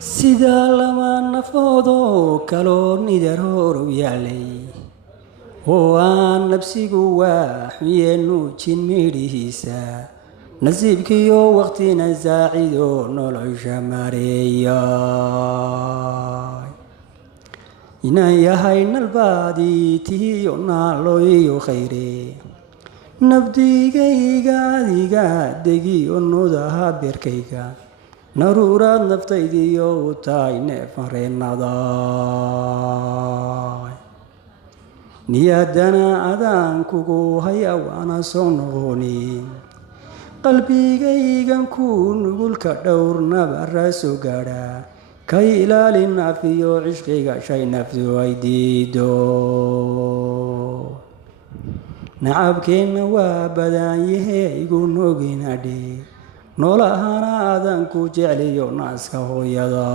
sida lama nafoodo kaloo nidarhoorow yaalay oo aan nabsigu waaxuye nuujin midhihiisa nasiibkiyo waqtina saacido nolosha mareeya inaan yahay nalbaadii tihiyo naaloyiyo khayre nabdigayga adiga degiyo nudaha beerkayga naruuraad naftaydiyo u tahay neefareenada niyadana adaan kugu haya waana soo noqoni qalbigaygan ku nugulka dhowr nabara soo gaadha kay ilaalin naafiyo cishqiga shay naftu ay diido nacabkeenna waa badan yahe igu noginadhe noolahana adan ku jecliyo naaska hooyada